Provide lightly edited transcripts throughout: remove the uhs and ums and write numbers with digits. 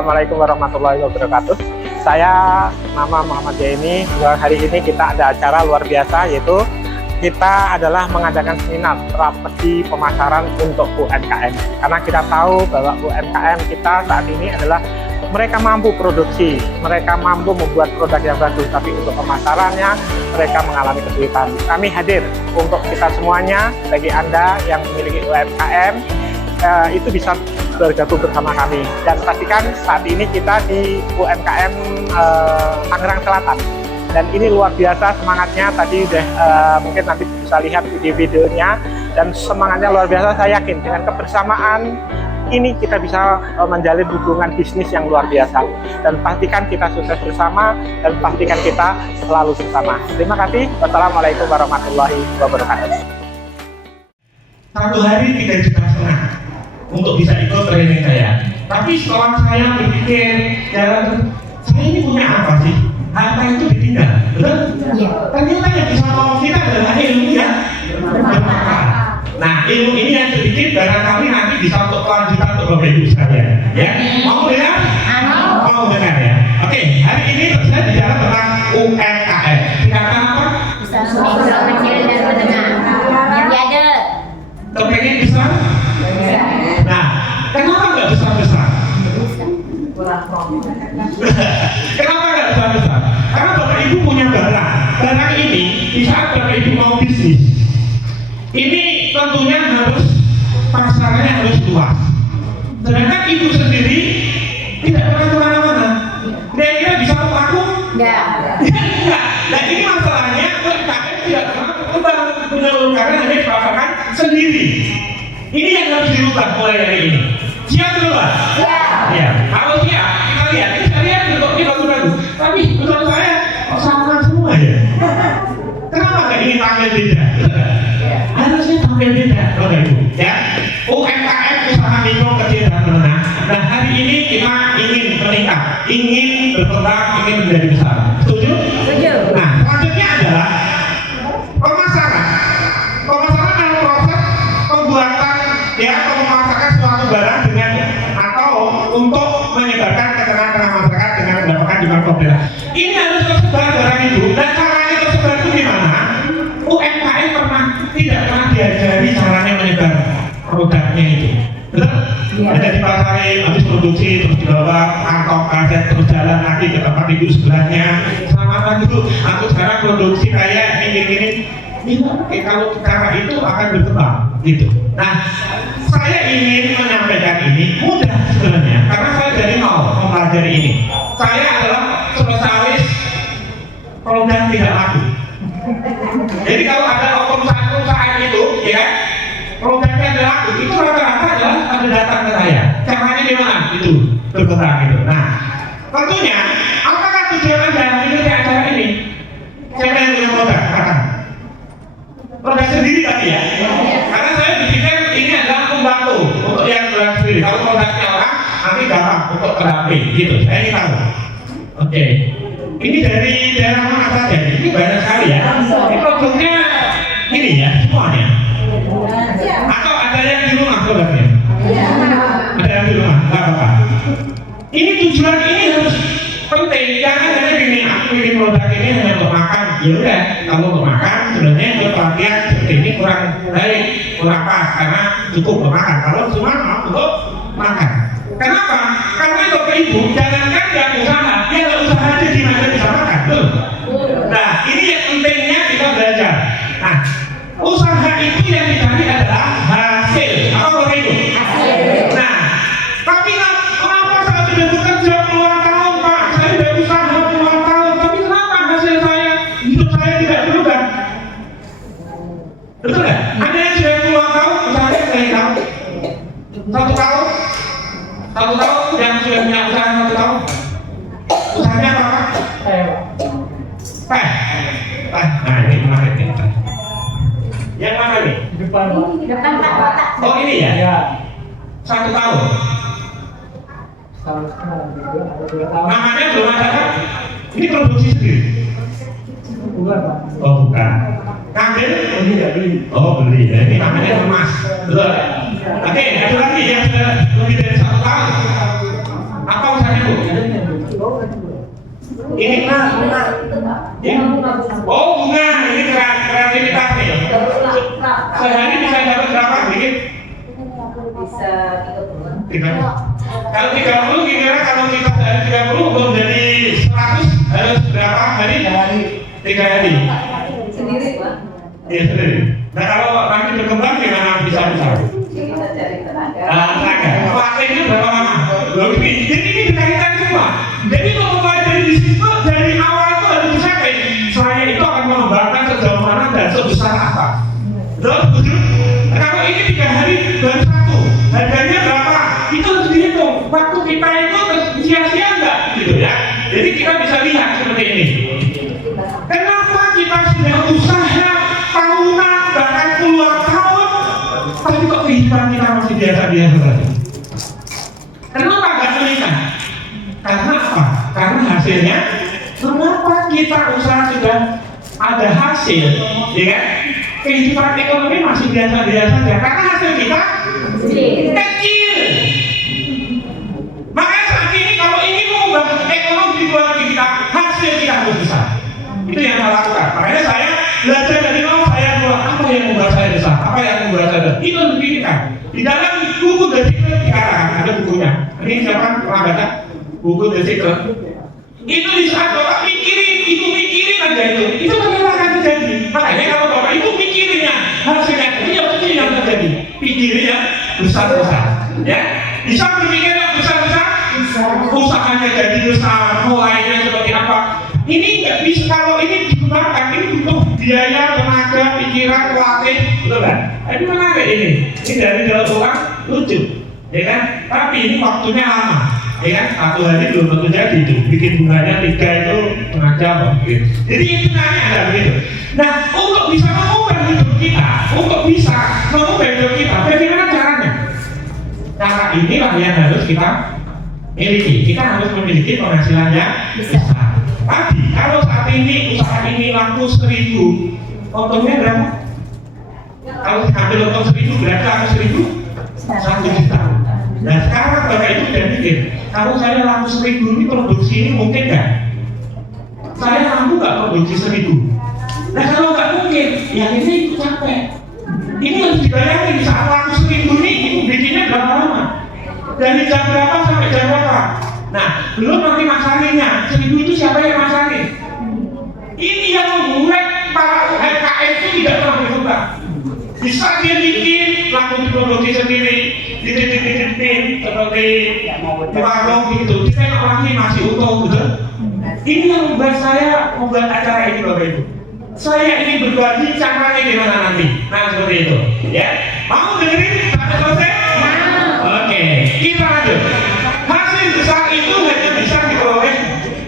Assalamualaikum warahmatullahi wabarakatuh. Saya nama Muhammad Jaini. Hari ini kita ada acara luar biasa, yaitu kita adalah mengadakan seminar strategi pemasaran untuk UMKM. Karena kita tahu bahwa UMKM kita saat ini adalah mereka mampu produksi, mereka mampu membuat produk yang bagus, tapi untuk pemasarannya mereka mengalami kesulitan. Kami hadir untuk kita semuanya, bagi Anda yang memiliki UMKM, itu bisa bergabung bersama kami. Dan pastikan saat ini kita di UMKM Tangerang Selatan. Dan ini luar biasa semangatnya, tadi udah mungkin nanti bisa lihat video-videonya, dan semangatnya luar biasa. Saya yakin dengan kebersamaan ini kita bisa menjalin hubungan bisnis yang luar biasa. Dan pastikan kita sukses bersama, dan pastikan kita selalu bersama. Terima kasih. Wassalamualaikum warahmatullahi wabarakatuh. Satu hari 3,5 juta untuk bisa ikut training saya. Tapi setelah saya berpikir, saya ini punya apa sih? Harta itu ditinggal, betul? Iya. Ternyata yang bisa nolong kita adalah ilmu yang bermanfaat. Nah, ilmu ini yang sedikit barangkali nanti bisa untuk kelanjutan untuk Bapak Ibu sekalian. Ya, mau dengar? Mau dengar ya? Oke, hari ini saya bicara tentang UMKM. Dikatakan apa? Usaha kecil dan menengah. Ada. Kepengen besar? Nah, kenapa nggak besar-besar? Kenapa nggak besar-besar? Karena Bapak Ibu punya barang. Barang ini di saat Bapak Ibu mau bisnis, ini tentunya harus pasarnya harus luas. Sedangkan Ibu sendiri tidak pernah kemana-mana. Kira-kira bisa laku? Enggak. Enggak. Nah, ini masalahnya UMKM tidak pernah berkembang karena hanya dipasarkan sendiri. Ini yang harus dirubah mulai hari ini. Siap dulu, Pak? Ya. Kalau siap, kita lihat. Ini saya lihat bentuknya bagus-bagus. Tapi menurut saya kok sama semua ya? Kenapa nggak ini tampil beda? Harusnya tampil beda, Bapak Ibu. Ya. UMKM, usaha mikro, kecil dan menengah. Nah, hari ini kita ingin meningkat, ingin berkembang, ingin menjadi besar. Setuju? Setuju. Nah, selanjutnya adalah pemasaran. Pemasaran adalah proses pembuatan ya, atau memasarkan suatu barang dengan atau untuk menyebarkan ke tengah-tengah masyarakat dengan mendapatkan demand populer. Ini harus tersebar barang itu, dan caranya tersebar itu gimana? UMKM tidak pernah diajari caranya menyebar produknya itu. Betul? Ada di pasarin, habis produksi, terus dibawa kantong kaset, terus jalan lagi ke tempat ibu sebelahnya. Selamat pagi Bu, aku sekarang produksi kayak ini. Kalau cara itu akan berkembang gitu. Nah, saya ingin menyampaikan ini mudah sebenarnya karena saya dari nol mempelajari ini. Saya adalah spesialis produk tidak laku. Jadi kalau ada perusahaan itu, ya produknya tidak laku, itu rata-rata adalah ada datang ke saya. Caranya gimana? Itu berkembang gitu. Nah, tentunya apakah tujuan Anda mengikuti acara ini? Siapa yang punya produk? Produk sendiri tadi ya? Karena saya berpikir ini adalah membantu untuk yang produk sendiri. Kalau produknya orang, nanti gampang untuk pendamping gitu. Saya ingin tahu. Oke. Ini dari daerah mana saja? Ini banyak sekali ya. Ini produknya ini ya, semuanya. Atau ada yang di rumah produknya? Ada yang di rumah, nggak apa-apa. Ini tujuan ini harus penting. Jangan hanya gini, aku bikin produk ini hanya untuk makan. Ya udah, kalau untuk makan sebenarnya untuk pelatihan seperti ini kurang baik, kurang pas karena cukup untuk makan. Kalau cuma mau untuk makan. Kenapa? Karena Bapak Ibu jangankan yang usaha, dia nggak usaha aja gimana bisa makan, tuh. Nah, ini yang pentingnya kita belajar. Nah, usaha itu yang dicari adalah hasil. Apa Bapak Ibu? Nah, tapi kenapa saya sudah bekerja puluhan tahun, Pak? Saya sudah usaha puluhan tahun, tapi kenapa hasil saya, hidup saya tidak berubah? Betul nggak? Ada yang sudah puluhan tahun, usahanya saya tahu. Satu tahun yang sudah punya usaha 1 tahun. Usahanya apa, Pak? Teh. Nah, ini menarik nih. Yang mana nih? Depan Pak. Oh, ini ya? Ya. 1 tahun. Namanya belum ada, Pak? Ini produksi sendiri? Bukan, Pak. Oh, bukan. Ngambil? Oh, beli. Ya, ini namanya emas. Betul. Oke, ada lagi yang sudah lebih dari 1 tahun. Apa usahanya Ini ya. Oh bunga, ini kreativitas nih. Sehari bisa dapat berapa dikit? Bisa 30. Kalau 30 kira-kira kalau kita sehari 30 untuk jadi 100 harus berapa hari? 3 hari. sendiri, Pak. Iya sendiri. Nah kalau nanti berkembang gimana bisa? Kita cari tenaga. Tenaga. Prakteknya berapa lama? Loh ini, jadi ini berkaitan semua. Jadi kalau mempelajari bisnis itu dari awal itu harus dicapai. Saya itu akan mengembangkan sejauh mana dan sebesar apa. Loh, kalau ini 3 hari baru 1, harganya berapa? Itu harus dihitung. Waktu kita itu sia-sia enggak gitu ya. Jadi kita bisa lihat seperti ini. Kenapa kita sudah usaha tahunan bahkan puluhan tahun, tapi kok kehidupan kita masih biasa-biasa saja? Kenapa nggak menikah? Karena apa? Karena hasilnya. Kenapa kita usaha sudah ada hasil, ya kan? Kehidupan ekonomi masih biasa-biasa saja. Karena hasil kita kecil. Makanya saat ini kalau ingin mengubah ekonomi di keluarga kita, hasil kita harus besar. Itu yang saya lakukan. Makanya saya belajar dari nol. Saya buat apa yang membuat saya besar, apa yang membuat saya besar. Itu harus dipikirkan. Di dalam buku The Secret dikatakan, ada bukunya. Ini siapa pernah baca buku The Secret? Itu di saat Bapak mikirin aja itu benar akan terjadi. Makanya kalau Bapak itu mikirinnya hasilnya kecil yang terjadi. Pikirinnya besar-besar, ya. Bisa berpikir yang besar-besar, usahanya jadi besar, mulainya seperti apa. Ini nggak bisa kalau ini dikembangkan, ini butuh biaya, tenaga, pikiran, pelatih, betul kan? Tapi menarik ini dari dalam orang lucu, ya kan? Tapi ini waktunya lama, ya kan? 1 hari belum tentu jadi itu, bikin bunganya 3 itu setengah jam, gitu. Jadi hitungannya ada begitu. Nah, untuk bisa mengubah hidup kita, untuk bisa mengubah hidup kita, bagaimana caranya? Cara inilah yang harus kita miliki. Kita harus memiliki penghasilan yang besar. Tapi kalau saat ini usaha ini laku 1.000, untungnya berapa? Kalau ambil untung 1.000 berarti laku 1.000 1 juta. Nah sekarang Bapak Ibu udah mikir, kalau saya laku 1.000 ini produksi ini mungkin nggak? Saya mampu nggak produksi 1.000? Nah kalau nggak mungkin, ya ini itu capek. Ini harus dibayangin saat laku 1.000 ini itu bikinnya berapa lama? Dari jam berapa sampai jam berapa? Nah, belum nanti masalahnya, 1.000 itu siapa yang masalahnya? Ini yang membuat para UMKM itu tidak pernah berkembang. Bisa dia bikin, langsung diproduksi sendiri, dititip-titipin seperti di warung gitu. Kita orangnya masih utuh, betul? Ini yang membuat saya membuat acara ini, Bapak Ibu. Saya ingin berbagi caranya gimana nanti. Nah, seperti itu. Ya, mau dengerin sampai selesai? Oke, kita lanjut. Hasil besar itu hanya bisa diperoleh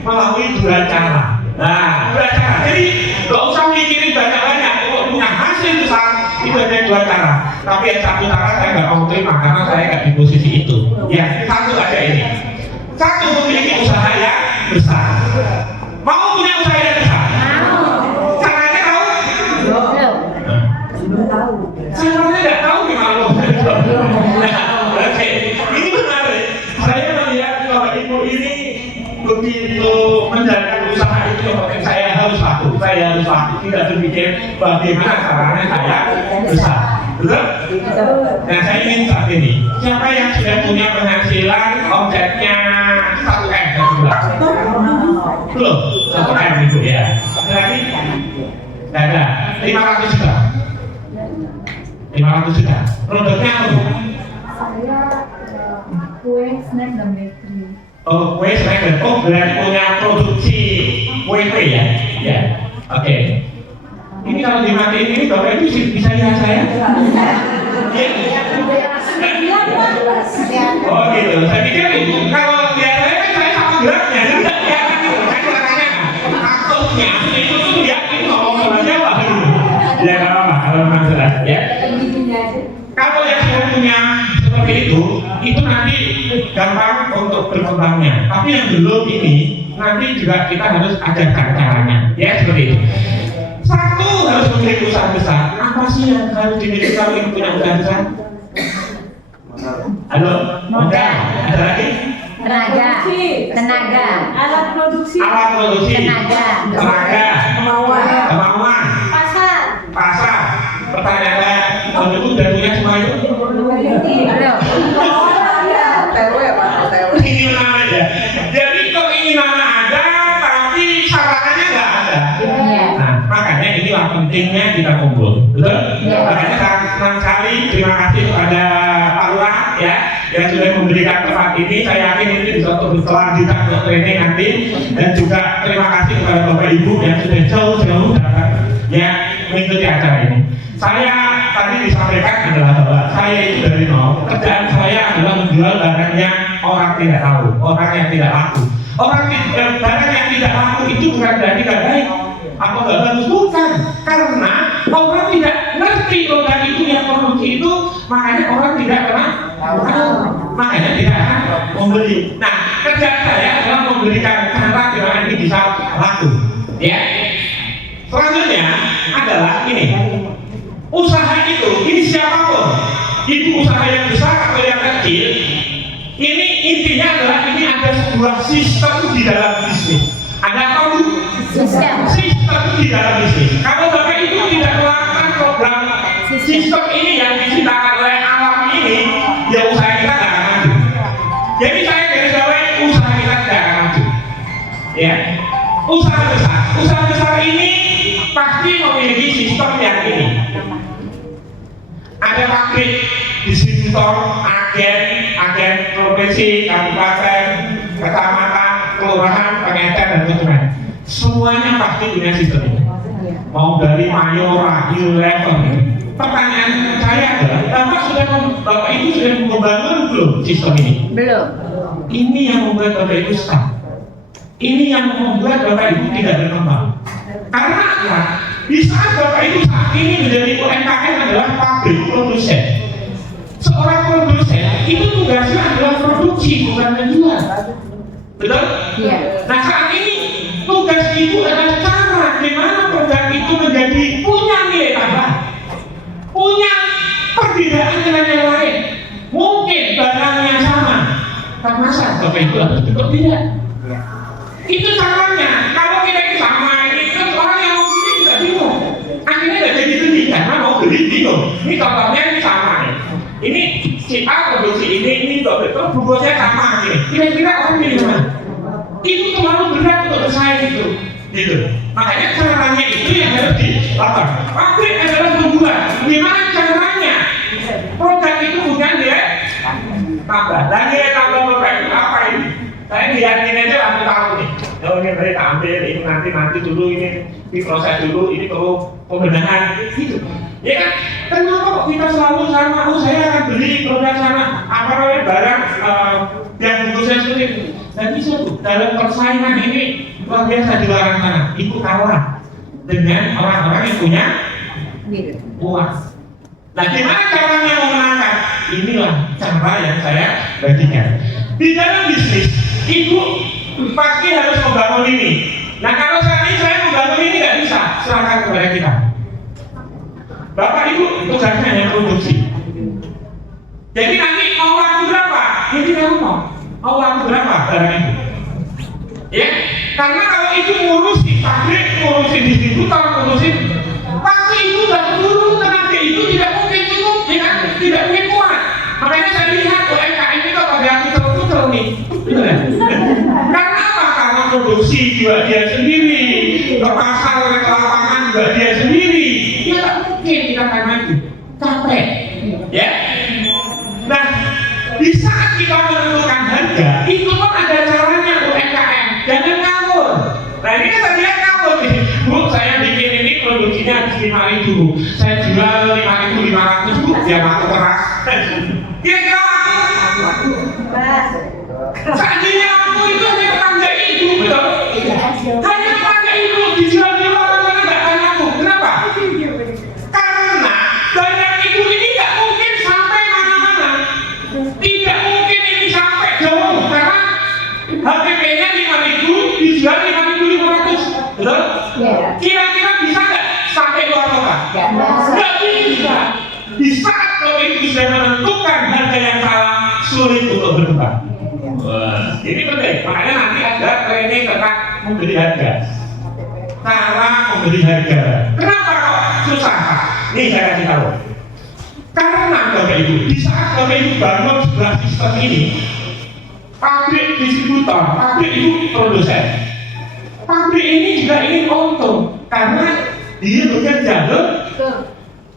melalui 2 cara. Nah, 2 cara. Jadi nggak usah mikirin banyak-banyak. Kalau punya hasil besar itu hanya 2 cara. Tapi yang 1 cara saya nggak mau terima karena saya nggak di posisi itu. Ya, 1 aja ini. 1 memiliki usaha yang besar. Mau punya usaha yang besar? Caranya tahu? Belum tahu. Caranya nggak tahu gimana lo? Oke, ini menarik. Saya melihat Bapak Ibu ini begitu menjalankan usaha itu, saya harus laku, tidak berpikir bagaimana caranya saya besar. Betul? Nah, saya ingin saat ini, siapa yang sudah punya penghasilan omsetnya 1 M? Belum, 1 M itu ya. Ada lagi? Tidak ada. 500 juta. 500 juta. Produknya apa? Saya kue, snack, dan bakery. Oh, kue snack dan berarti punya produksi kue ya? Ya. Oke. Ini kalau dimatiin ini Bapak Ibu bisa lihat saya? Oh gitu. Saya pikir kalau lihat saya sama geraknya. Takutnya itu tuh dia ini ngomong aja lah. Ya nggak apa-apa kalau memang jelas ya. Kalau yang sudah punya seperti itu nanti gampang untuk berkembangnya. Tapi yang belum ini, nanti juga kita harus ajarkan caranya. Ya seperti itu. 1 harus memiliki usaha besar. Apa sih yang harus dimiliki kalau ingin punya usaha besar? Halo, modal. Ada lagi? tenaga, tenaga, Alat produksi. Alat produksi. tenaga, Tenaga. Kemauan. Pasar. Pasar. Pertanyaan saya, kalau itu udah punya semua itu? belum, Ini nama aja. Jadi kok ini nama ada, tapi syaratnya nggak ada. Iya. Nah, makanya inilah pentingnya kita kumpul, betul? Iya. Makanya senang sekali, terima kasih kepada Pak Lurah ya yang sudah memberikan tempat ini. Saya yakin ini bisa terus kelanjutan untuk training nanti, dan juga terima kasih kepada Bapak Ibu yang sudah jauh-jauh datang ya mengikuti acara ini. Saya tadi disampaikan adalah bahwa saya itu dari nol, kerjaan saya adalah menjual barang yang orang tidak tahu, orang yang tidak laku. Barang yang tidak laku itu bukan berarti nggak baik atau nggak bagus, bukan, karena orang tidak ngerti produk itu yang produksi itu, makanya orang tidak pernah tahu, makanya tidak akan membeli. Nah, kerjaan saya adalah memberikan cara gimana ini bisa laku, ya. Selanjutnya adalah ini. Usaha itu, ini siapapun, itu usaha yang besar atau yang kecil, ini intinya adalah ini ada sebuah sistem di dalam bisnis. Ada apa Bu? Sistem di dalam bisnis. Kalau Bapak Ibu tidak melakukan program sistem ini yang diciptakan oleh alam ini, ya usaha kita tidak akan maju. Jadi saya garis bawahi, usaha kita tidak akan maju. Ya, usaha besar ini pasti memiliki sistem yang ini. Ada pabrik, distributor, agen provinsi, kabupaten, kecamatan, kelurahan, pengecer dan macam-macam. Semuanya pasti punya sistem ini. Mau dari mayor, level. Pertanyaan saya adalah, Bapak Ibu sudah membangun belum sistem ini? belum. Ini yang membuat Bapak Ibu stuck. Ini yang membuat Bapak Ibu tidak berkembang. Karena apa? Di saat Bapak Ibu saat ini menjadi UMKM adalah pabrik produsen. Seorang produsen itu tugasnya adalah produksi, bukan menjual. Betul? Iya. Nah saat ini tugas Ibu adalah cara gimana produk itu menjadi punya nilai tambah, punya perbedaan dengan yang lain. Mungkin barangnya sama, tapi masa Bapak Ibu harus cukup tidak? Itu caranya. Kalau kita ini sama ini kan orang yang mau beli juga bingung. Akhirnya nggak jadi beli karena mau beli bingung. Ini contohnya ini sama nih. Ini si A produksi ini betul bungkusnya sama nih. Kira-kira orang pilih mana? Itu terlalu berat untuk bersaing gitu. Makanya caranya itu yang harus dilakukan. Pabrik adalah membuat. Gimana caranya produk itu bukan nilai tambah. Dan nilai tambah Bapak Ibu apa ini? Saya lihat ini aja langsung tahu nih. Oh ini mereka ambil, ini nanti dulu, ini diproses dulu, ini perlu pembenahan gitu. Ya kan? Kenapa kok kita selalu sama? Oh saya akan beli produk sana, apa namanya barang yang bungkusnya seperti itu. Dan bisa tuh dalam persaingan ini luar biasa di luar sana. Ibu kalah dengan orang-orang yang punya uang. Nah gimana caranya memenangkan? Inilah cara yang saya bagikan. Di dalam bisnis, Ibu pasti harus membangun ini. Nah kalau saat ini saya membangun ini nggak bisa, serahkan kepada kita. Bapak Ibu tugasnya hanya produksi. Jadi nanti mau waktu berapa? Ya kita ngomong. Mau waktu berapa barang itu? Ya, karena kalau itu ngurusin pabrik, ngurusin distributor, ngurusin waktu itu udah keburu, tenaga itu tidak mungkin cukup, ya kan? Tidak mungkin kuat. Makanya saya lihat UMKM itu pada putel nih. Karena apa? Karena produksi juga dia sendiri, ke pasar, ke lapangan juga dia sendiri. Ya tak mungkin kita akan maju, capek. Ya. Nah, di saat kita menentukan harga, itu pun ada caranya UMKM. Jangan ngawur. Nah ini kan tadi ngawur nih. Bu, saya bikin ini produksinya 5.000. Saya jual 5.500 Bu, biar aku keras. Kira-kira aku seandainya aku itu hanya tetangga Ibu, betul? Hanya tetangga Ibu dijual di mana-mana nggak akan laku. Kenapa? Karena barang Ibu ini nggak mungkin sampai mana-mana. Tidak mungkin ini sampai jauh karena HPP-nya 5.000 dijual 5.500, betul? Kira-kira bisa nggak sampai luar kota? Nggak bisa. Di saat kalau Ibu sudah menentukan harga yang salah, sulit untuk berkembang. memberi harga. Cara memberi harga. Kenapa kok susah, Pak? Nih saya kasih tahu. Karena Bapak Ibu, di saat Bapak Ibu bangun sebuah sistem ini, pabrik distributor, pabrik itu produsen. Pabrik ini juga ingin untung karena dia bekerja, loh.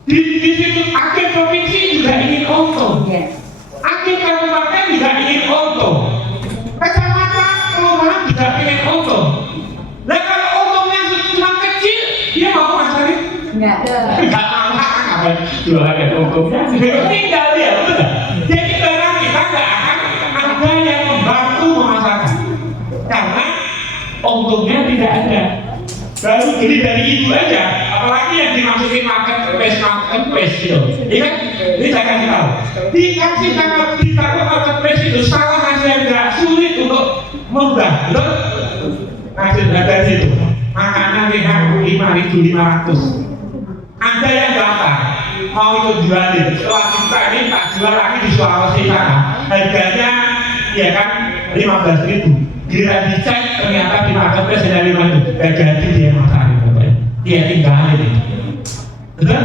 Di situ agen provinsi juga ingin untung. Agen kabupaten juga ingin untung. Kecamatan, kelurahan juga ingin untung. Nah kalau untungnya cuma kecil, dia mau masarin? Enggak. Enggak mau, apa jualan ada untungnya? Tinggal dia, betul nggak? Jadi barang kita nggak akan ada yang membantu memasarkan, karena untungnya tidak ada. Baru beli dari itu aja, apalagi yang dimasukin marketplace gitu. Ini kan, ini saya kasih tahu. Dikasih ditaruh marketplace itu salah ngasih harga, sulit untuk merubah, betul? Ngasih harga situ, makanan dengan 5.500. Ada yang gampang, mau itu jualin. Setelah kita ini tak jual lagi di Sulawesi sana, harganya ya kan 15.000. Bila dicek ternyata di marketplace ada 5.000, gak jadi dia masarin, dia tinggalin itu. Betul?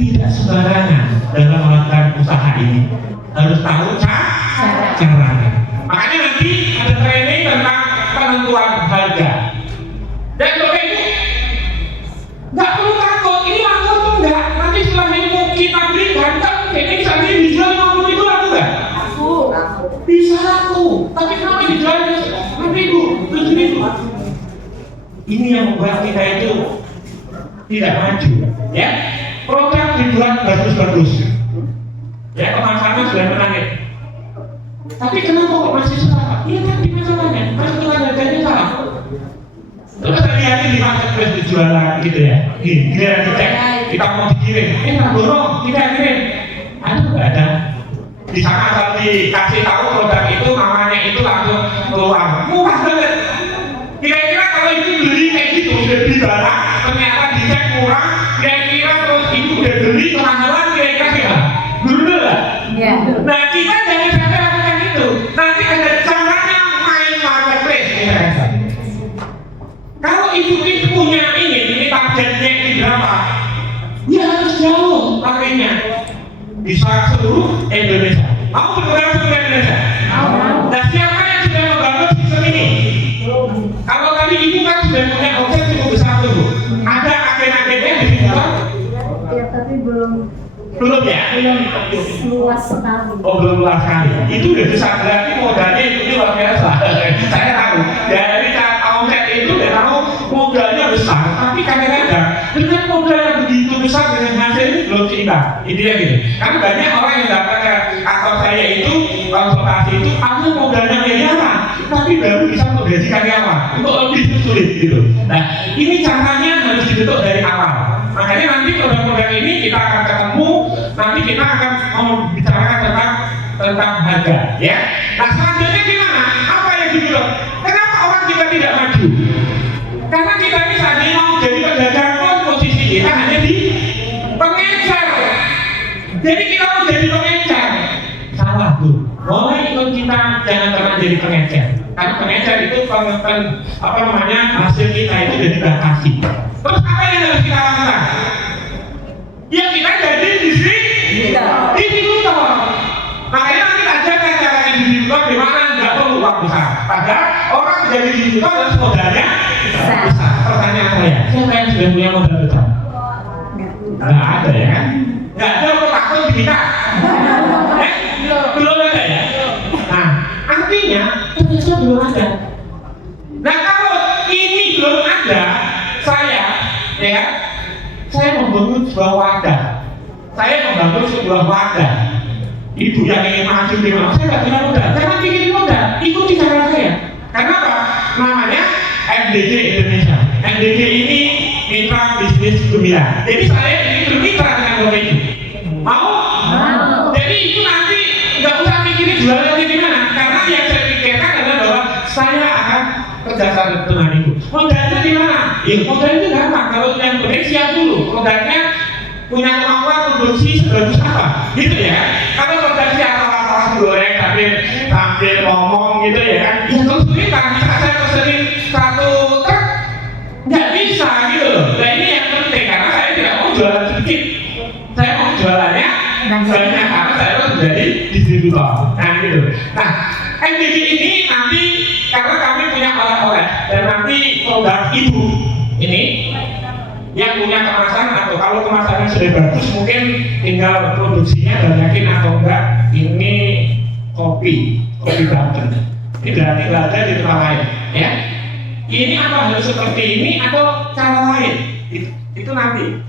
Tidak sembarangan dalam melakukan usaha ini, harus tahu caranya. Makanya nanti ada training tentang penentuan harga. Dan Bapak Ibu, nggak perlu takut, ini laku atau enggak. Nanti setelah ini mau kita beli harga, ini bisa dijual 50.000 laku nggak? Bisa laku, tapi kenapa dijual 6.000, 7.000? Ini yang membuat kita itu tidak maju, ya. Produk dibuat bagus-bagus, ya, kemasannya sudah menarik. Tapi kenapa kok masih salah? Iya tadi masalahnya, perhitungan harganya salah. Terus lihat di marketplace dijualan gitu ya, gini dicek, kita mau dikirim, nggak borong, kita kirim, ada nggak ada? Di sana kalau dikasih tahu produk itu namanya itu langsung keluar, murah banget. Kira-kira kalau ibu beli kayak gitu, udah beli barang, ternyata dicek murah, kira-kira terus ibu udah beli kemahalan, kira-kira ya, dulu lah. Nah kita jangan sampai lakukan itu. Nanti ada caranya main marketplace. Kalau ibu itu punya ini targetnya ini berapa? Ya harus jauh targetnya. Bisa seluruh Indonesia. Mau bergerak seluruh Indonesia? Nah siapa yang sudah membangun sistem ini? Kalau tadi ibu kan sudah punya omset cukup besar tuh. Ada agen-agennya di situ? Ya, tapi belum Ya? luas sekali. Oh belum luas sekali. Itu udah besar, berarti modalnya itu luar biasa. Saya tahu dari omset itu udah tahu modalnya besar, tapi kadang-kadang dengan modal yang begitu besar dengan hasil ini belum seimbang. Intinya gitu. Karena banyak orang yang datang ke kantor saya itu konsultasi itu, aku modalnya miliaran, tapi baru bisa untuk gaji karyawan, untuk lebih sulit gitu. Nah ini caranya harus dibentuk dari awal. Makanya nanti produk-produk ini kita akan ketemu, nanti kita akan membicarakan tentang harga, ya. Nah selanjutnya gimana? Apa yang dibilang? Kenapa orang kita tidak maju? Karena kita ini saat ini mau jadi pedagang pun posisi kita hanya di pengecer. Jadi kita mau jadi pengecer, salah tuh. Mulai ikut kita jangan pernah jadi pengecer. Karena pengecer itu hasil kita itu jadi batasi. Terus apa yang harus kita lakukan? Ya kita jadi distributor. Makanya nanti ajarkan cara distributor di mana nggak perlu uang besar. Padahal orang menjadi distributor harus modalnya besar. Pertanyaan saya, siapa yang sudah punya modal besar? Nggak ada ya kan? Nggak ada kok takut di kita. Belum ada ya? Nah, artinya ternyata belum ada. Nah kalau ini belum ada, saya membangun sebuah wadah. Saya membangun sebuah wadah. Ibu yang ingin maju di mana? Saya nggak punya modal. Jangan bikin modal. Ikuti cara saya. Karena apa? Namanya MDG Indonesia. MDG ini Mitra Bisnis Gembira. Jadi saya ingin bermitra dengan Bapak Ibu. Mau? Jadi itu nanti nggak usah mikirin jualan di mana. Karena yang saya pikirkan adalah bahwa saya akan kerjasama dengan Ibu. Modalnya di mana? Ya modal itu gampang. Kalau yang penting siap dulu. Modalnya punya kemampuan produksi sebagus apa? Gitu ya. Kalau produksi asal-asalan goreng sambil ngomong gitu ya kan. Ya terus kita saya pesenin 1 distributor. Nah gitu. Nah MDG ini nanti karena kami punya oleh-oleh dan nanti produk ibu ini yang punya kemasan atau kalau kemasannya sudah bagus mungkin tinggal produksinya dan yakin atau enggak ini kopi Brampton. Ini berarti nggak ada di tempat lain, ya. Ini apa harus seperti ini atau cara lain? Itu nanti.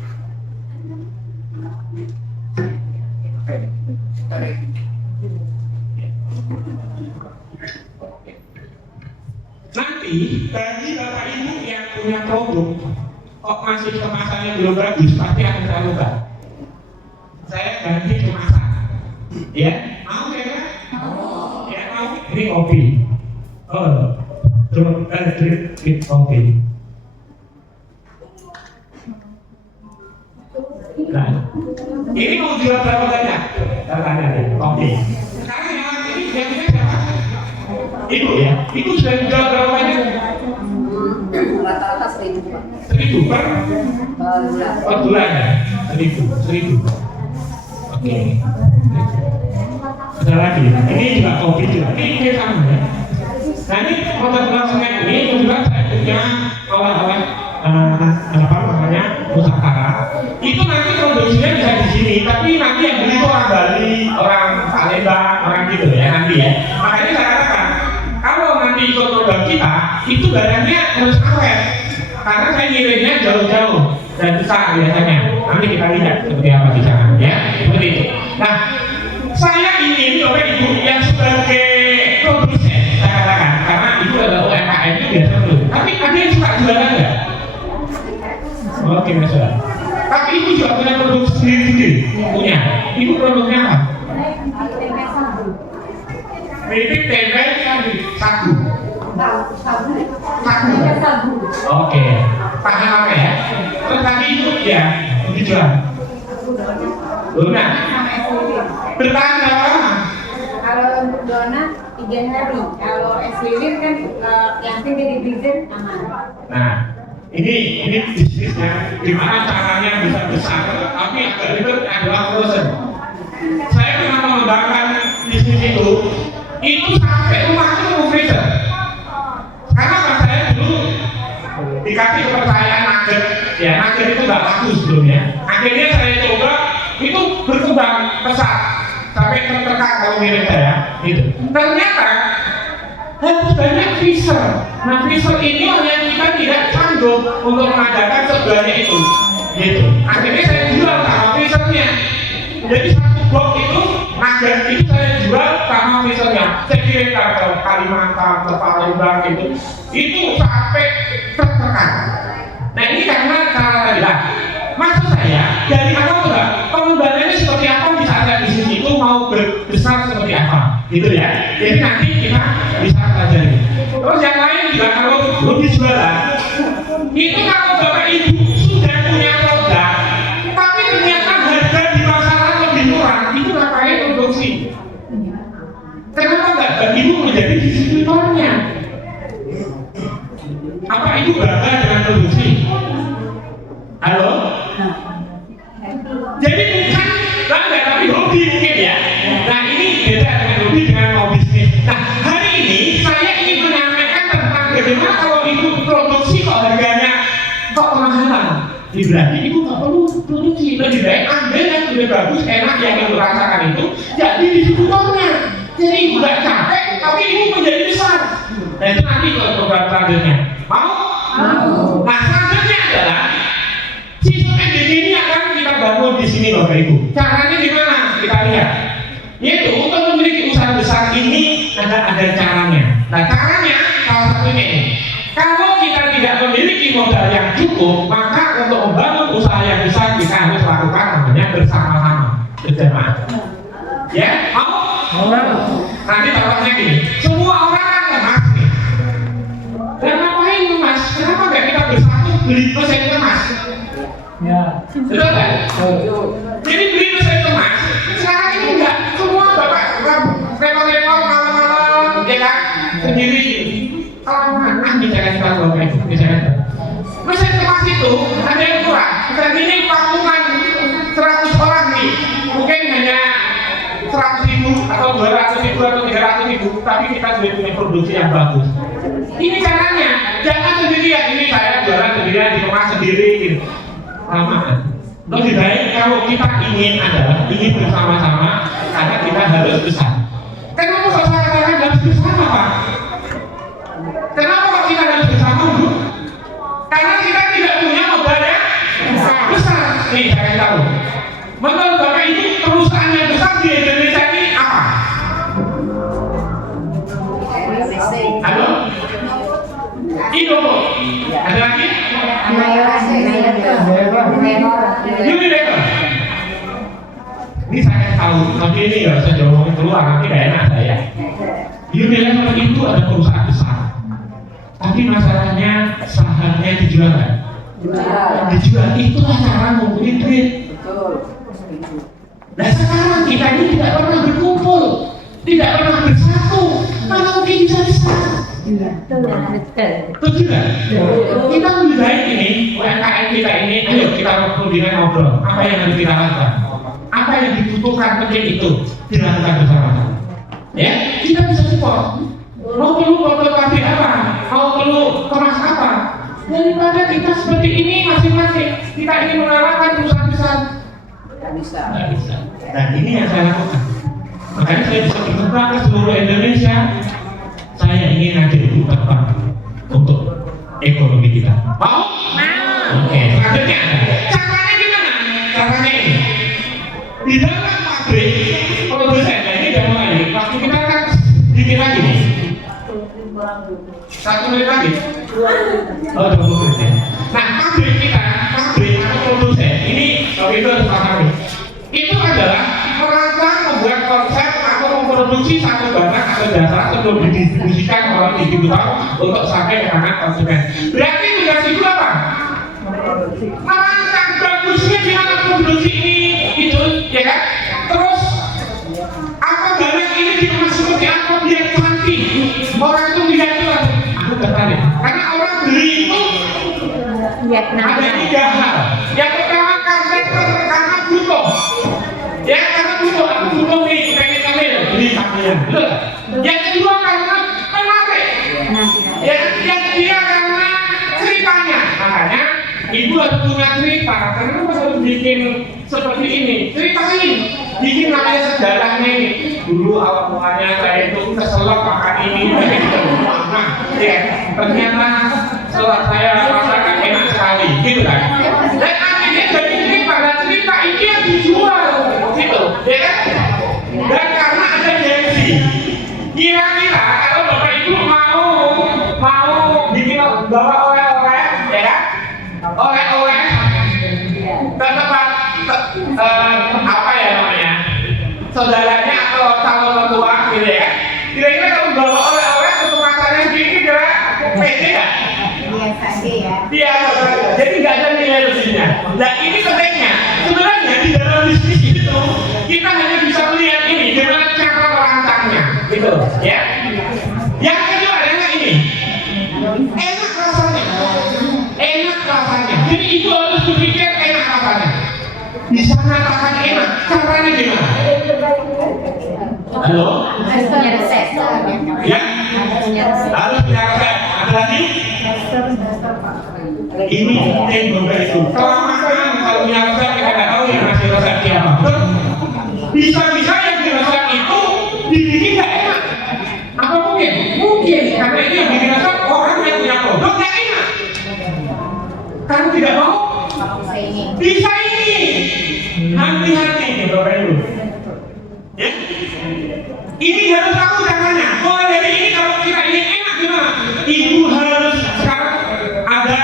Nanti bagi bapak ibu yang punya produk kok masih kemasannya belum bagus pasti akan saya ubah. Saya ganti kemasan, ya mau ya kan? Ya mau. Ini kopi. Oh, drip kopi. Nah, ini mau jual berapa banyak? Tanya deh, kopi. Sekarang yang ini biasanya siapa? Ibu ya, ibu sudah jual berapa banyak? Rata-rata 1.000 Pak. 1.000 per Bulan. per bulan ya? 1.000. Oke. Ada lagi, ini juga kopi juga. Ini sama ya. Nah ini produk semen ini juga saya punya oleh-oleh apa namanya Nusantara. Itu nanti produksinya bisa di sini, tapi nanti yang beli itu orang Bali, orang Palembang, orang gitu ya nanti ya. Makanya saya katakan kalau nanti ikut produk kita, itu barangnya harus awet. Karena saya ngirimnya jauh-jauh dan besar biasanya. Nanti kita lihat seperti apa di sana ya, seperti itu. Nah, saya ingin Bapak Ibu yang sebagai produsen saya katakan karena itu adalah UMKM itu biasa dulu. Tapi ada yang suka jualan nggak? Oke, masalah. Tapi ibu juga punya produk sendiri-sendiri. Punya. Ibu produknya apa? Keripik tempe sagu. Sagu. Oke. Paham apa ya? Terus tadi itu ya dijual. Dona. Bertahan berapa lama? Kalau untuk donat 3 hari, kalau es lilin kan yang tinggi di freezer aman. Nah, ini bisnisnya gimana caranya bisa besar, tapi agak ribet adalah frozen. Saya pernah mengembangkan bisnis itu sampai rumah itu mau freezer. Karena pas saya dulu dikasih kepercayaan nugget, ya nugget itu nggak laku sebelumnya. Akhirnya saya coba itu berkembang pesat sampai tertekan kalau mirip saya, gitu. Ternyata harus banyak freezer. Nah freezer ini yang kita tidak sanggup untuk mengadakan sebanyak itu, gitu. Akhirnya saya jual sama freezernya. Jadi satu box itu nugget itu saya jual sama freezernya. Saya kirim ke Kalimantan, ke Palembang itu sampai tertekan. Nah ini karena cara tadi lah. Maksud saya dari awal enggak pengembangannya seperti apa di saat bisnis itu mau besar seperti apa, gitu ya. Jadi nanti kita bisa pelajari. Terus yang lain juga kalau lebih jualan itu kalau bapak ibu sudah punya produk, tapi ternyata harga di pasaran lebih murah, itu ngapain produksi? Kenapa enggak bagi ibu menjadi distributornya? Apa ibu bangga dengan produksi? Halo? Jadi bukan bangga tapi hobi mungkin ya. Nah ini beda dengan hobi dengan mau bisnis. Nah hari ini saya ingin menyampaikan tentang bagaimana kalau ibu produksi kok harganya kok kemahalan. Berarti ibu nggak perlu produksi, lebih baik ambil yang sudah bagus, enak yang ibu rasakan itu jadi distributornya. Jadi ibu nggak capek tapi ibu menjadi besar. Nah itu nanti kalau program selanjutnya. Mau? Mau. Nah selanjutnya adalah sistem MDG ini akan kita bangun di sini Bapak Ibu. Caranya gimana? Kita lihat. Yaitu untuk memiliki usaha besar ini ada caranya. Nah caranya salah satunya ini. Kalau kita tidak memiliki modal yang cukup, maka untuk membangun usaha yang besar kita harus lakukan namanya bersama-sama, berjamaah. Ya, mau? Nanti contohnya gini. Semua orang kan emas nih. Dan ngapain emas? Kenapa nggak kita bersatu beli mesin emas? Ya. Betul kan? Jadi beli mesin emas. Sekarang ini enggak semua bapak repot-repot malam-malam, ya kan? Sendiri. Kalau mana bisa kasih tahu bapak itu? Mesin emas itu ada yang murah. Saat ini patungan 100 orang nih, mungkin hanya 100.000 atau 200.000 atau 300.000, tapi kita sudah punya produksi yang bagus. Ini caranya, jangan sendirian. Ini saya jualan sendirian, dikemas sendiri, lamaan. Lebih baik kalau kita ingin bersama-sama, karena kita harus besar. Kenapa kok saya katakan harus bersama, Pak? Kenapa kok kita harus bersama, Bu? Karena kita tidak punya modal yang besar. Nih, saya kasih tahu. Menurut Bapak ini perusahaan yang besar di Indonesia ini apa? Halo? Indofood. Ada lagi? Unilever. Ini saya tahu, tapi ini nggak usah diomongin keluar, nanti nggak enak saya. Unilever itu ada perusahaan besar, tapi masalahnya sahamnya dijual nggak? Dijual. Itulah cara ngumpulin duit. Nah sekarang kita ini tidak pernah berkumpul, tidak pernah bersatu, mana mungkin bisa besar? Betul tidak? Kita lebih baik ini, UMKM kita ini, ayo kita ngobrol, apa yang harus kita lakukan? Apa yang dibutuhkan penting itu dilakukan bersama-sama. Ya, kita bisa support. Mau perlu botol pabrik apa? Mau perlu kemas apa? Daripada kita seperti ini masing-masing, kita ingin mengalahkan perusahaan besar. Nggak bisa. Dan ini yang saya lakukan. Makanya saya bisa berkembang ke seluruh Indonesia. Saya ingin ada ibu terbang untuk ekonomi kita. Mau? Oke. Selanjutnya, caranya gimana? Caranya ini. Di dalam pabrik produsen ini udah mulai. Waktu kita kan bikin lagi nih. 1 menit lagi. Oh, 20 menit ya. Nah, pabrik atau produsen ini itu harus pahami. Itu adalah merancang membuat konsep atau memproduksi satu barang atau jasa sebelum didistribusikan oleh distributor untuk sampai ke tangan konsumen. Berarti tugas itu apa? Merancang bagusnya gimana produksi ini itu, ya kan? Terus apa barang ini dikemas seperti apa biar cantik? Orang itu lihat itu aku tertarik. Karena orang beli itu ada 3 hal. Yang pertama karena butuh. Ya karena butuh, aku butuh nih pengen kamil beli kamil. Betul. Yang kedua karena menarik. Yang ketiga karena ceritanya. Makanya ibu harus punya cerita. Kenapa harus bikin seperti ini? Ceritain. Bikin namanya sejarahnya ini. Dulu awal mulanya saya itu keselak makan ini. Ya, ternyata setelah saya masakan enak sekali, gitu kan? Dan akhirnya jadi cerita, dan cerita ini yang dijual, gitu, ya kan? Dan karena ada gengsi, kira-kira kalau Bapak Ibu mau bikin bawa oleh-oleh, ya kan? Oleh-oleh ke tempat apa ya namanya? Saudaranya atau calon mertua, gitu ya? Kira-kira kalau bawa oleh-oleh ke kemasannya gini, kira pede nggak? Biasa aja ya. Biasa, jadi nggak ada nilai lebihnya. Nah ini pentingnya. Sebenarnya di dalam bisnis itu kita hanya bisa melihat ini gimana cara merancangnya, gitu, ya. Yang kedua adalah ini, enak rasanya. Jadi itu harus berpikir enak rasanya. Bisa mengatakan enak, caranya gimana? Halo? Harus punya resep. Ya? Harus punya resep. Ada lagi? Ini penting Bapak Ibu. Kelamaan kalau punya resep kita nggak tahu yang ngasih resep siapa. Bisa-bisa yang di resep itu dibikin nggak enak. Apa mungkin? Mungkin karena ini yang bikin resep orang yang punya produk nggak enak. Karena tidak mau bisa ini. Hati-hati nih Bapak Ibu. Ya? Ini harus tahu caranya. Mulai dari ini kalau kita ingin enak gimana? Ibu harus sekarang ada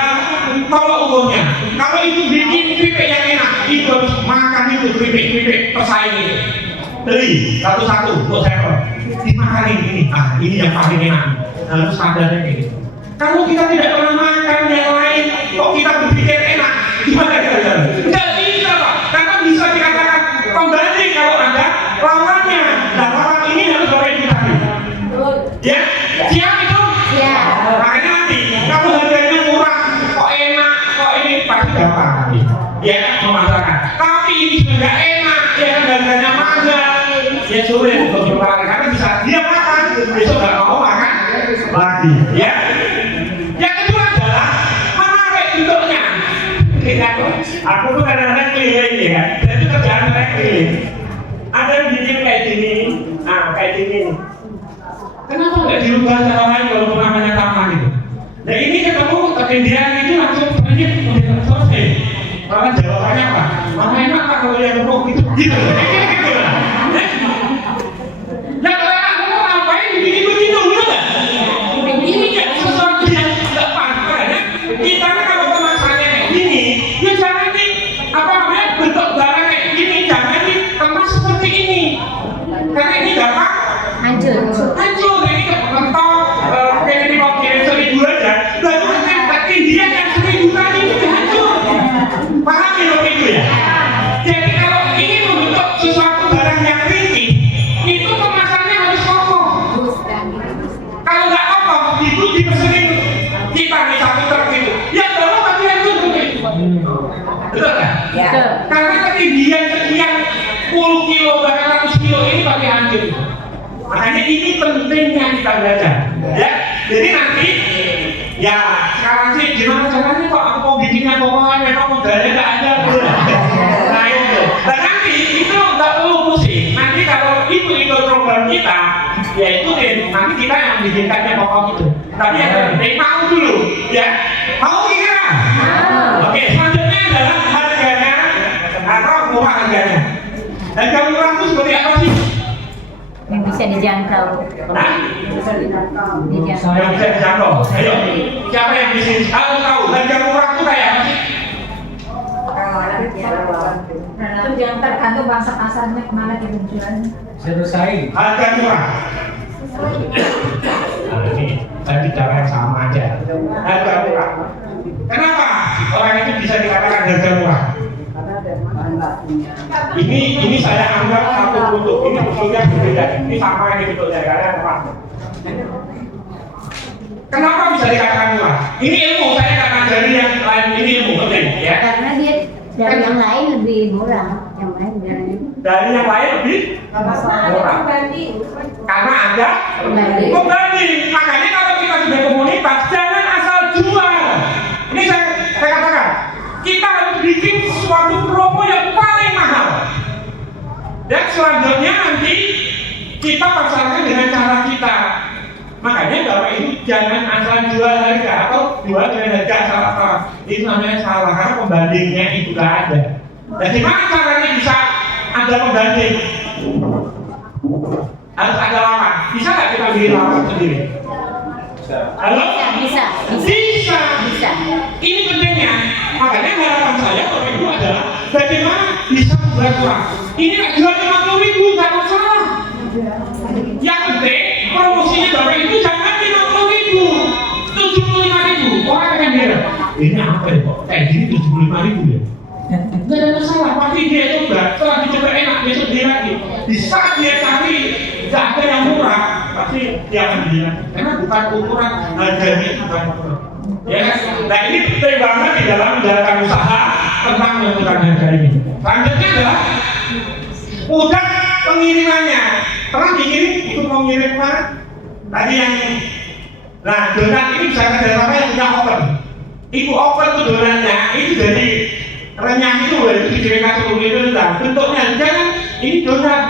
tolok ukurnya. Kalau ibu bikin keripik yang enak, ibu harus makan itu keripik pesaing itu. Beli satu-satu untuk sampel. Dimakanin ini. Ini yang paling enak. Harus sadarnya kayak gitu. Kalau kita tidak pernah makan yang lain, kok kita berpikir enak? Gimana kira-kira? Tidak bisa Pak. Karena bisa dikatakan pembanding kalau ada lawannya. Dan lawan ini harus Bapak Ibu cari. Ya? Siap itu? Ya. Makanya nanti kamu harganya murah, kok enak, kok ini pasti gampang. Ya, memasarkan. Tapi ini sudah nggak enak, ya harganya mahal. Ya sulit untuk bertahan. Aku tuh kadang-kadang keliling ya, jadi kerjaan saya keliling. Ada yang bikin kayak gini, nah kayak gini. Kenapa nggak dirubah cara lain kalau namanya taman gitu? Nah ini ketemu ketindian itu langsung terjadi udah selesai. Malah jawabannya apa? Malah enak pak kalau yang ngomong gitu. Nah kalau aku mau ngapain begini begitu enggak? Ini kan sesuatu yang tidak pas. Makanya kita kalau kemasannya kayak gini, ya jangan di apa namanya bentuk barang kayak gini, jangan dikemas seperti ini. Karena ini gampang Hancur. ini mentok kayak ini mau kirim 1.000 aja, baru tapi dia yang 1.000 tadi itu hancur. Paham ya itu ya? Jadi kalau ini membentuk sesuatu barang yang ringkih, itu kemasannya harus kokoh. Kalau nggak kokoh, itu dipesenin kita nih satu truk itu. Yang bawa pasti hancur mungkin. Betul kan? Betul. Karena ketinggian sekian puluh kilo bahkan 100 kilo ini pasti hancur. Makanya ini pentingnya kita belajar. Ya, jadi nanti ya sekarang sih gimana caranya kok aku mau bikinnya pokoknya memang modalnya nggak ada. Nah itu. Dan nanti itu nggak perlu pusing. Nanti kalau itu program kita, ya itu deh. Nanti kita yang bikinkannya pokok itu. Tapi yang penting mau dulu, ya. Mau kira? Oke, selanjutnya adalah harganya atau murah harganya. Dan kalau murah itu seperti apa sih? Yang bisa dijangkau. Nah, Dijangkau. yang bisa dijangkau. Ayo, siapa yang bisa tahu harga murah itu kayak apa sih? Itu yang tergantung bangsa pasarnya kemana kita jualnya. Selesai. Harga murah. Nah, ini tadi cara yang sama aja. Harga murah. Kenapa orang itu bisa dikatakan harga murah? Ini saya anggap satu bentuk. Ini bentuknya berbeda. Ini sama ini bentuknya karena apa? Kenapa bisa dikatakan murah? Ini ilmu, saya nggak ngajari yang lain, ini ilmu penting ya. Karena dia dari yang lain lebih murah. Yang lain dari Dari yang lain lebih murah. Karena ada pembanding. Makanya kalau kita sudah komunitas, jangan asal jual. Ini saya katakan, kita harus bikin suatu promo yang paling mahal. Dan selanjutnya nanti kita pasarkan dengan cara kita. Makanya Bapak Ibu jangan asal jual harga atau jual dengan harga asal apa. Itu namanya salah karena pembandingnya itu tidak ada. Dan gimana caranya bisa ada pembanding? Harus ada lawan. Bisa nggak kita bikin lawan sendiri? Halo? bisa. Bisa. Ini pentingnya. Makanya harapan saya Bapak Ibu adalah bagaimana bisa membuat uang. Ini nggak jual 50.000 nggak masalah. Yang penting promosinya Bapak Ibu jangan 50.000, 75.000. Orang akan heran. Ini apa ya kok? Kayak gini 75.000 ya? Nggak ada masalah. Pasti dia coba. Setelah dicoba enak besok dia lagi. Di saat dia cari nggak ada yang murah, pasti dia akan beli lagi. Karena bukan ukuran harganya bukan ukuran. Ya, nah ini penting banget di dalam menjalankan usaha tentang menentukan harga ini. Selanjutnya adalah mudah pengirimannya. Pernah dikirim itu mau ngirim mana? Tadi yang nah donat ini bisa kerja sama yang punya oven. Ibu oven itu donatnya itu dari renyah itu dikirimkan sebelum itu bentuknya jangan ini donat.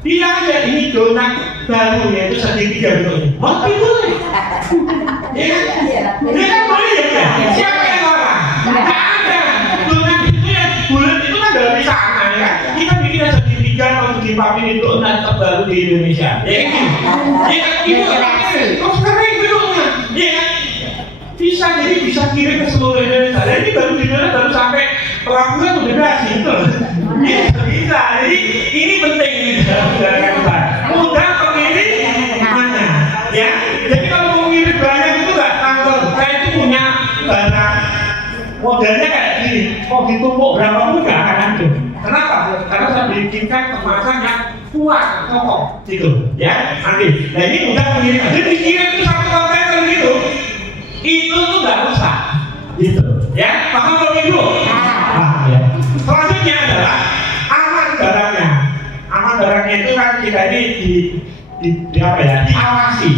Bilang aja ini donat baru yaitu segitiga bentuknya. Mati boleh. Ya, dia kan boleh ya. Siapa yang larang? Tidak ada. Donat itu yang bulat itu kan dari sana ya. Kita bikin segitiga atau segi papi itu donat terbaru di Indonesia. Ya kan? Ya itu terus kering bentuknya. Ya kan? Bisa jadi bisa kirim ke seluruh Indonesia. Dan ini baru di Indonesia baru sampai pelakunya udah kasih itu. Ya bisa. Jadi ini penting dalam kita. Mudah pengirimannya. Ya. Jadi kalau mau ngirim banyak itu nggak tanggung. Saya itu punya barang modelnya kayak gini. Mau ditumpuk berapa pun nggak akan ada. Kenapa? Karena saya bikinkan kemasan yang kuat, kokoh, gitu. Ya. Nanti. Nah ini mudah pengiriman. Jadi dikirim itu satu kontainer gitu. Itu tuh nggak rusak. Gitu. Ya. Paham kalau itu? Ya. Selanjutnya adalah aman barangnya. Aman barangnya itu kan kita ini di apa ya? Diawasi.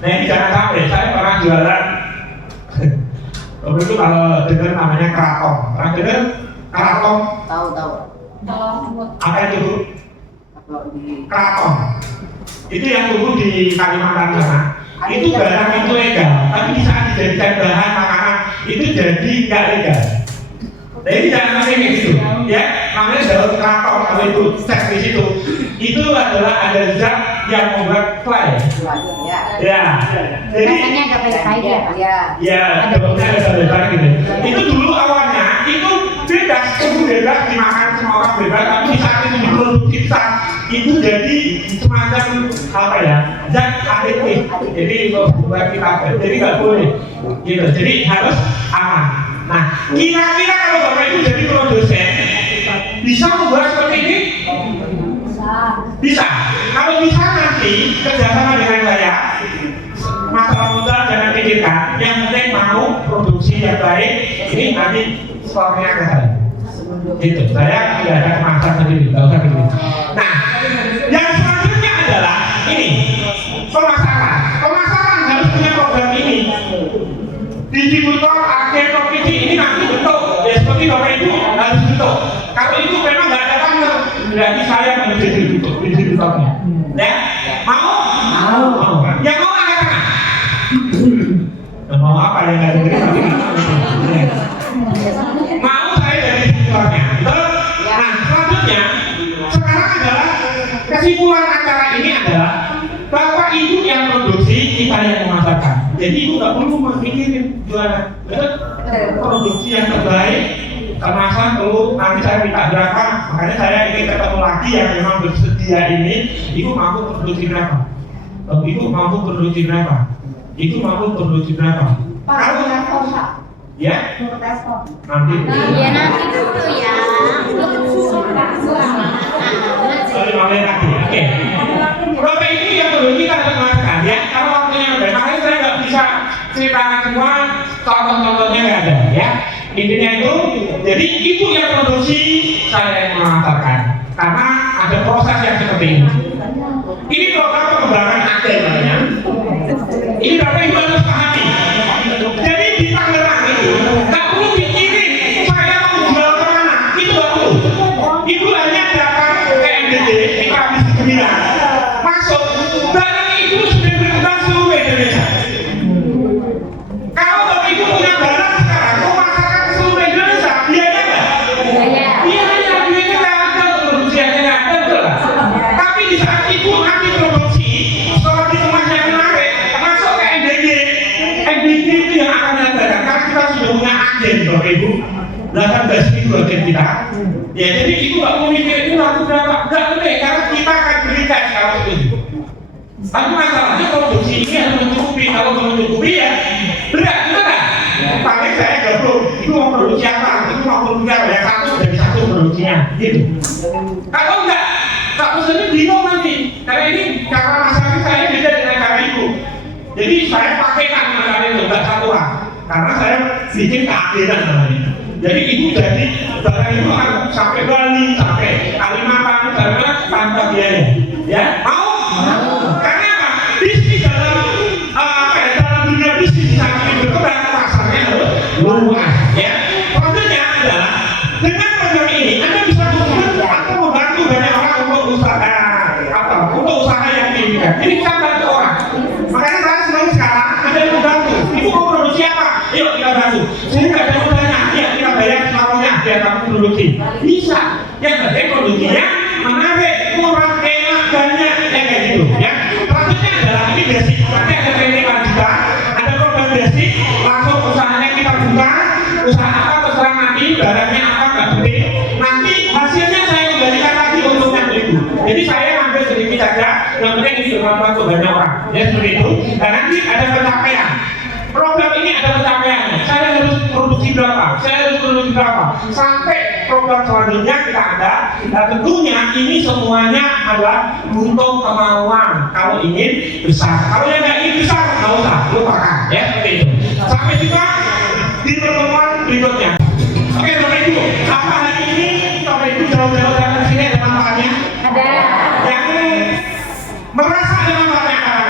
Nah ini jangan sampai saya pernah jualan. Waktu itu kalau dengar namanya keraton, pernah dengar? Keraton. Tahu. Apa itu Bu? Kalau di Keraton. Itu yang tumbuh di Kalimantan sana. Itu barang itu legal, tapi di saat dijadikan bahan makanan itu jadi nggak legal. Jadi jangan sampai kayak gitu, ya. Namanya daun keraton, kalau itu cek di situ, itu adalah ada zat yang membuat clay. Ya. Jadi rasanya agak pahit ya, Pak. ya, daunnya ada lebar gitu. Itu dulu awalnya itu bebas, bebas dimakan semua orang bebas, tapi di saat itu diproduksi itu jadi semacam apa ya, zat aditif. Jadi buat kita, jadi nggak boleh, gitu. Jadi harus aman. Nah, kira-kira kalau Bapak Ibu jadi produsen, bisa membuat seperti ini? Bisa. Kalau bisa nanti kerjasama dengan saya, masalah modal jangan pikirkan. Yang penting mau produksi yang baik. Ini nanti skornya ke saya. Itu saya tidak ada kemasan sendiri, nggak usah begini. Nah, yang selanjutnya adalah ini pemasaran. Pemasaran harus punya program ini. Distributor, agen, provinsi ini nanti bentuk. Ya seperti Bapak Ibu harus bentuk. Kalau itu memang nggak ada partner, berarti saya menjadi distributornya. Ya, mau? Mau. Yang mau angkat tangan. Mau apa yang nggak diterima? Mau saya jadi distributornya. Betul? Nah, selanjutnya sekarang adalah kesimpulan acara ini adalah Bapak Ibu yang produksi, kita yang memasarkan. Jadi Ibu nggak perlu mikirin jualan. Betul? Produksi yang terbaik, kemasan perlu nanti saya minta berapa. Makanya saya ingin ketemu lagi yang memang bersedia ini. Ibu mampu produksi berapa? Ibu mampu produksi berapa? Ibu mampu produksi berapa? Kalau ya, nanti. Ya nanti dulu ya. Oke. Bapak Ibu yang produksi kita dengarkan ya. Kalau waktunya udah, makanya saya nggak bisa ceritakan semua. Contoh-contohnya nggak ada ya. Intinya itu, jadi Ibu yang produksi, saya yang memasarkan. Karena ada proses yang seperti ini. Ini program pengembangan agen namanya. Ini Bapak Ibu harus pahami. Jadi di Tangerang itu nggak perlu pikirin saya mau jual kemana, itu nggak perlu. Ibu hanya datang ke MDD, kita habis Gemilang, masuk, barang itu sudah berkembang seluruh Indonesia. Kalau Bapak Ibu punya barang sekarang, mau masarkan seluruh Indonesia, biaya nggak? Biayanya nggak ada, produksiannya nggak ada, betul lah. Tapi di saat Ibu nanti produksi, setelah dikemas yang menarik, masuk ke MDG itu yang akan mengadakan, karena kita sudah punya agen Bapak Ibu, 18.000 agen kita. Ya jadi Ibu nggak mau mikir itu laku berapa, nggak boleh, karena kita akan beri tes kalau itu. Tapi masalahnya produksi ini harus mencukupi, kalau mencukupi ya berat, betul nggak? Paling saya gabung, Ibu mau produksi apa? Ibu mau produksi apa? Yang satu dari satu produksinya, gitu. Kalau enggak, tak pesannya bingung nanti, karena ini cara masalah saya beda dengan cara Ibu. Jadi saya pakaikan masalah itu, nggak satuan, karena saya bikin keadilan namanya. Jadi Ibu jadi barang itu akan sampai Bali, sampai Kalimantan, sampai tanpa biaya. Ya, mau? Karena apa? Bisnis dalam dunia bisnis sangat berkembang, pasarnya harus luas. Ya. Selanjutnya adalah dengan program ini Anda bisa membantu banyak orang untuk usaha untuk usaha yang diinginkan. Jadi kita bantu orang. Makanya saya senang sekarang ada yang membantu. Ibu mau produksi apa? Yuk kita bantu. Saya nggak ada modalnya. Ya kita bayar separuhnya biar kamu produksi. Bisa. Yang penting produksinya menarik, murah, enak, banyak, kayak gitu. Ya. Selanjutnya adalah ini basic. Nanti ada training lanjutan, ada program basic. Langsung usahanya kita buka. Usaha apa terserah nanti, barangnya apa nggak penting. Nanti hasilnya saya kembalikan lagi untuk yang Ibu. Jadi saya ambil sedikit saja. Yang penting ini bermanfaat untuk banyak orang. Ya seperti itu. Dan nanti ada pencapaian. Program ini ada pencapaiannya. Saya harus produksi berapa? Saya harus produksi berapa? Sampai program selanjutnya kita ada. Dan tentunya ini semuanya adalah untuk kemauan. Kalau ingin besar. Kalau yang nggak ingin besar, nggak usah. Lupakan. Ya seperti itu. Sampai jumpa di pertemuan berikutnya. Oke Bapak Ibu, apa hari ini Bapak Ibu jauh-jauh datang sini ada manfaatnya? Ada. Yang merasa ada manfaatnya kan?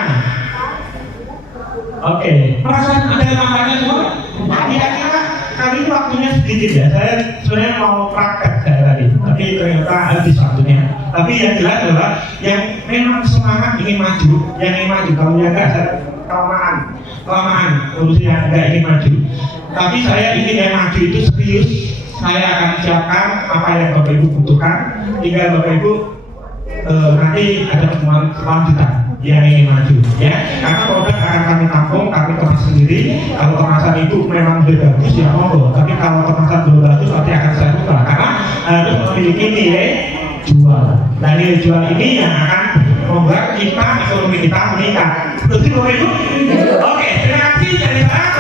Oke, merasa ada manfaatnya semua? Kira-kira kali ini waktunya sedikit ya. Saya sebenarnya mau praktek saya tadi, tapi ternyata habis waktunya. Tapi yang jelas adalah yang memang semangat ingin maju, yang ingin maju. Kalau yang enggak, saya kelamaan urusan yang enggak ingin maju. Tapi saya ingin yang maju itu serius. Saya akan siapkan apa yang Bapak Ibu butuhkan. Tinggal Bapak Ibu nanti ada pertemuan lanjutan yang ingin maju, ya. Karena produk akan kami tampung, kami kemas sendiri. Kalau kemasan itu memang sudah bagus, ya monggo. Tapi kalau kemasan belum bagus, nanti akan saya ubah. Karena harus memiliki nilai jual. Nah, nilai jual ini yang akan membuat kita ekonomi kita meningkat. Betul, Bapak Ibu? Oke, terima kasih dari saya.